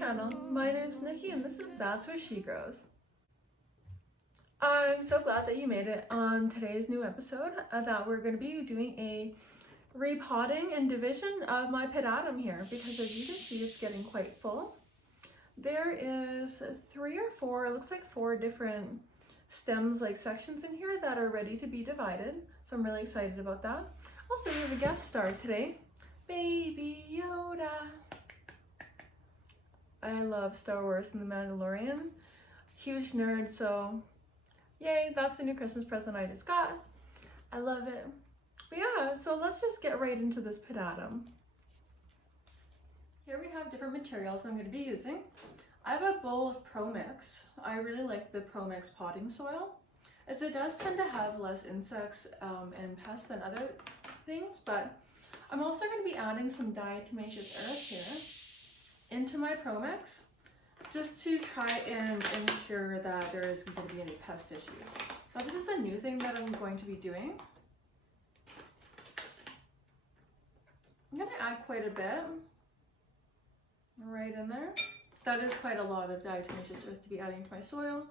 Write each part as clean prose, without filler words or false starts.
channel. My name's Nikki and this is That's Where She Grows. I'm so glad that you made it on today's new episode that we're going to be doing a repotting and division of my pedatum here, because as you can see it's getting quite full. There is 3 or 4, it looks like 4 different stems, like sections in here that are ready to be divided, so I'm really excited about that. Also, we have a guest star today, Baby Yoda. I love Star Wars and The Mandalorian. Huge nerd, so yay, that's the new Christmas present I just got. I love it. But yeah, so let's just get right into this pedatum. Here we have different materials I'm going to be using. I have a bowl of Pro Mix. I really like the Pro Mix potting soil, as it does tend to have less insects and pests than other things, but I'm also going to be adding some diatomaceous earth here into my Pro Mix, just to try and ensure that there isn't going to be any pest issues. Now this is a new thing that I'm going to be doing. I'm going to add quite a bit right in there. That is quite a lot of diatomaceous earth to be adding to my soil,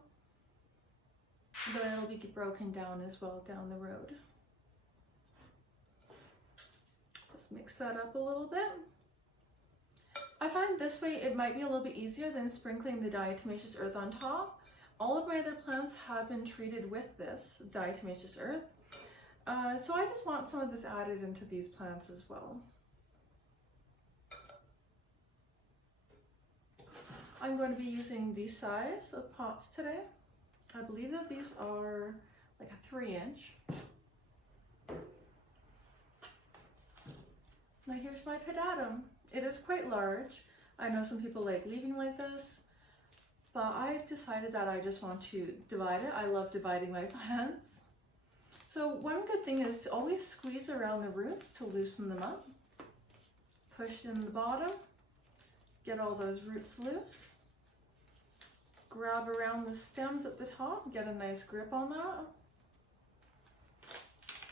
but it'll be broken down as well down the road. Let's mix that up a little bit. I find this way it might be a little bit easier than sprinkling the diatomaceous earth on top. All of my other plants have been treated with this diatomaceous earth, so I just want some of this added into these plants as well. I'm going to be using these size of pots today. I believe that these are like a 3-inch. Now here's my pedatum. It is quite large. I know some people like leaving like this, but I decided that I just want to divide it. I love dividing my plants. So one good thing is to always squeeze around the roots to loosen them up. Push in the bottom, get all those roots loose. Grab around the stems at the top, get a nice grip on that,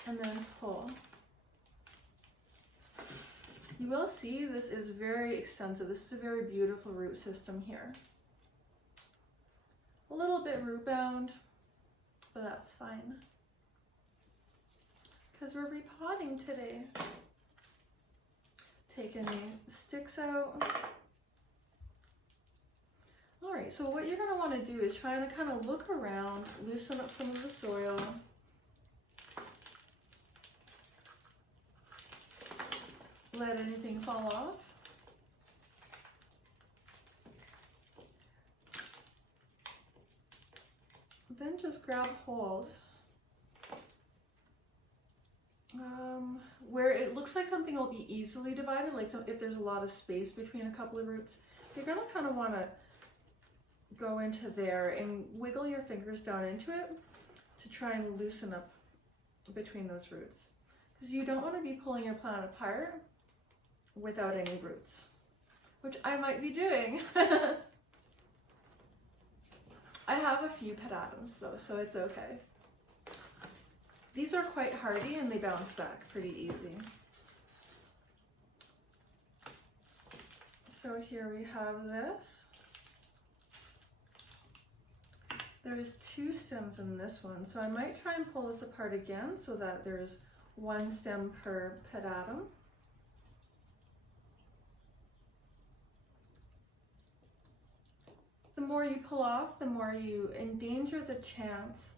and then pull. You will see this is very extensive. This is a very beautiful root system here. A little bit root bound, but that's fine, because we're repotting today. Take any sticks out. Alright, so what you're going to want to do is try to kind of look around, loosen up some of the soil. Let anything fall off. Then just grab hold. Where it looks like something will be easily divided, like if there's a lot of space between a couple of roots, you're going to kind of want to go into there and wiggle your fingers down into it to try and loosen up between those roots, because you don't want to be pulling your plant apart without any roots, which I might be doing. I have a few pedatums though, so it's okay. These are quite hardy and they bounce back pretty easy. So here we have this. There's 2 stems in this one, so I might try and pull this apart again so that there's 1 stem per pedatum. The more you pull off, the more you endanger the chance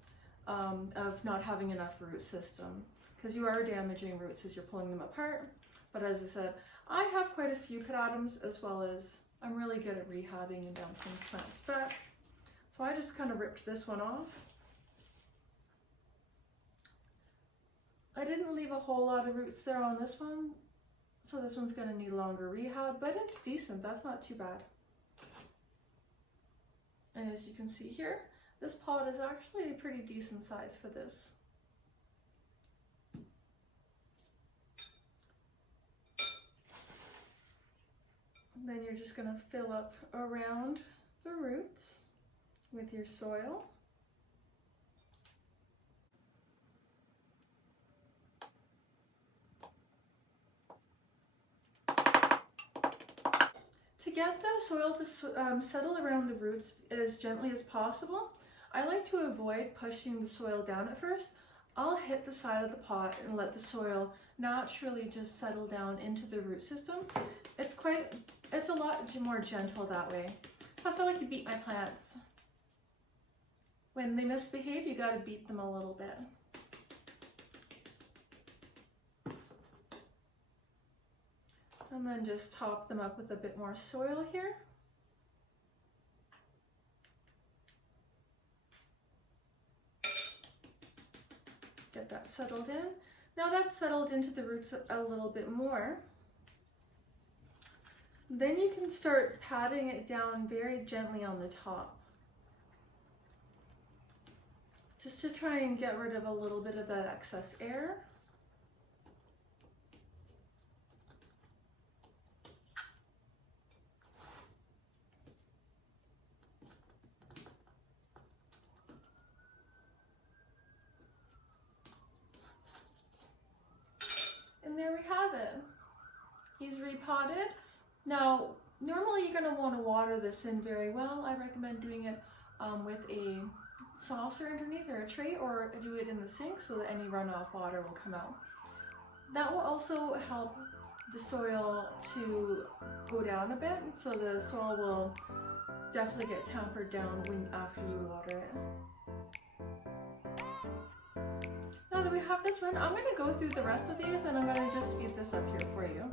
of not having enough root system, because you are damaging roots as you're pulling them apart. But as I said, I have quite a few pedatums, as well as I'm really good at rehabbing and bouncing plants back. So I just kind of ripped this one off. I didn't leave a whole lot of roots there on this one, so this one's going to need longer rehab, but it's decent. That's not too bad. And as you can see here, this pot is actually a pretty decent size for this. And then you're just going to fill up around the roots with your soil. get the soil to settle around the roots as gently as possible, I like to avoid pushing the soil down at first. I'll hit the side of the pot and let the soil naturally just settle down into the root system. It's a lot more gentle that way. Plus I like to beat my plants. When they misbehave, you gotta beat them a little bit. And then just top them up with a bit more soil here. Get that settled in. Now that's settled into the roots a little bit more. Then you can start patting it down very gently on the top. Just to try and get rid of a little bit of that excess air. And there we have it. He's repotted. Now, normally you're going to want to water this in very well. I recommend doing it with a saucer underneath or a tray, or do it in the sink so that any runoff water will come out. That will also help the soil to go down a bit, so the soil will definitely get tampered down after you water it. Now that we have this one, I'm going to go through the rest of these and I'm going to just speed this up here for you.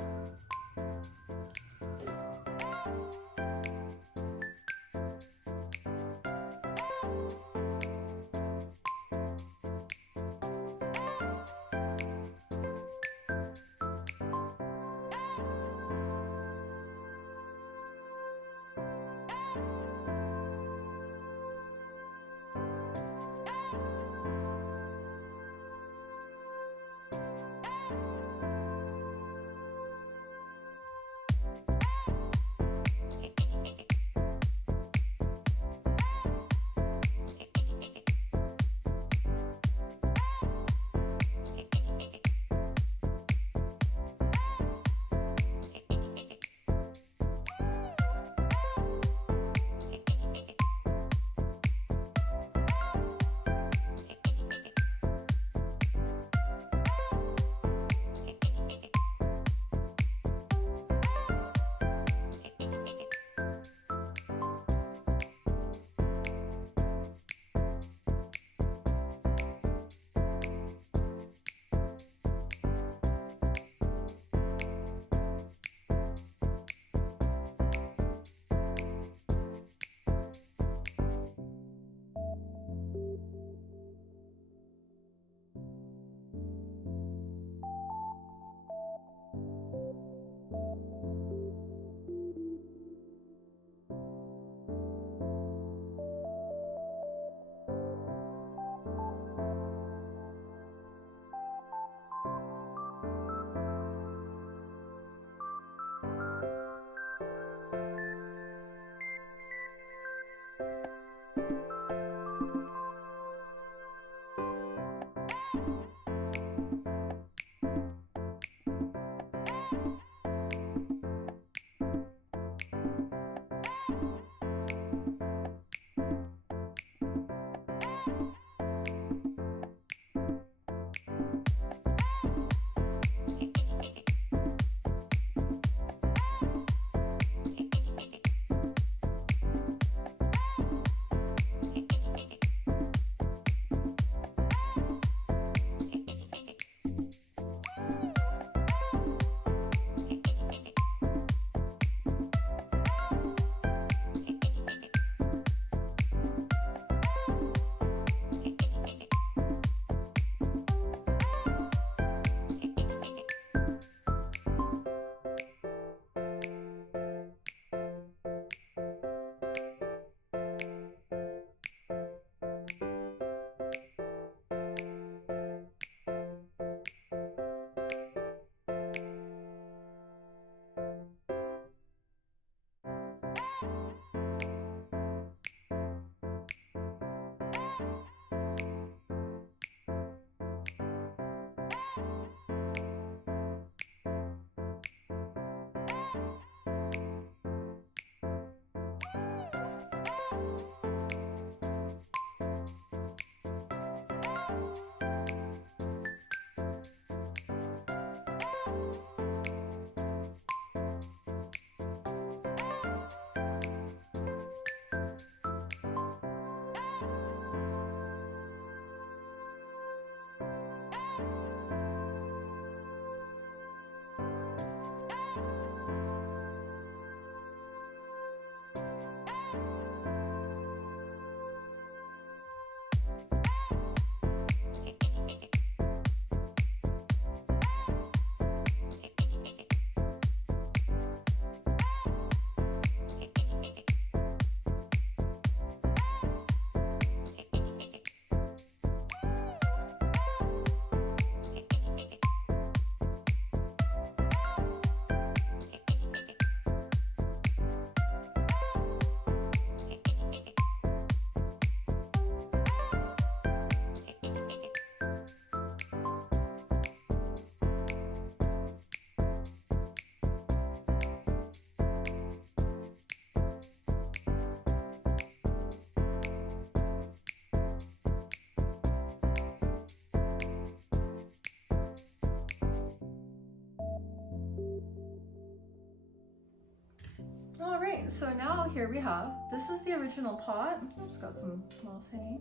Alright, so now here we have, this is the original pot. It's got some moss hanging.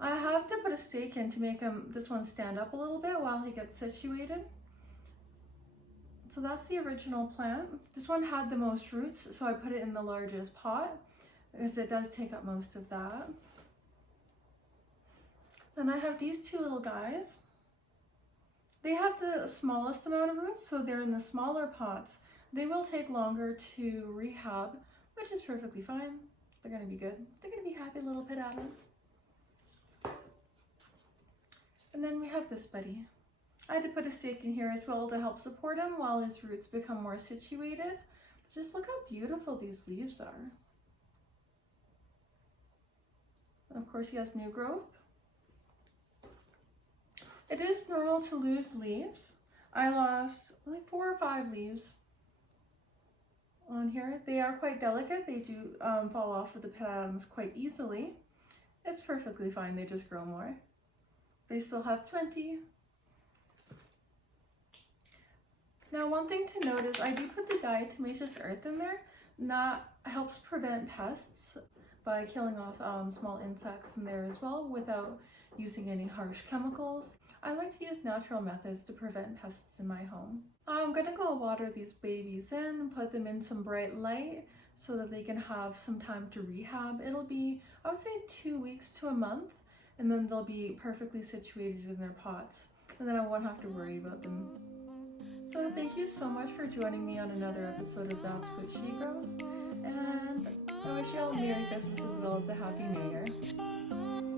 I have to put a stake in to make this one stand up a little bit while he gets situated. So that's the original plant. This one had the most roots, so I put it in the largest pot because it does take up most of that. Then I have these two little guys. They have the smallest amount of roots, so they're in the smaller pots. They will take longer to rehab, which is perfectly fine. They're gonna be good. They're gonna be happy little potatoes. And then we have this buddy. I had to put a stake in here as well to help support him while his roots become more situated. But just look how beautiful these leaves are. And of course he has new growth. It is normal to lose leaves. I lost like 4 or 5 leaves on here. They are quite delicate. They do fall off of the stems quite easily. It's perfectly fine. They just grow more. They still have plenty. Now, one thing to note is I do put the diatomaceous earth in there, and that helps prevent pests by killing off small insects in there as well without using any harsh chemicals. I like to use natural methods to prevent pests in my home. I'm gonna go water these babies in, put them in some bright light so that they can have some time to rehab. It'll be, I would say, 2 weeks to a month, and then they'll be perfectly situated in their pots, and then I won't have to worry about them. So thank you so much for joining me on another episode of That's What She Grows, and I wish you all a Merry Christmas as well as a Happy New Year.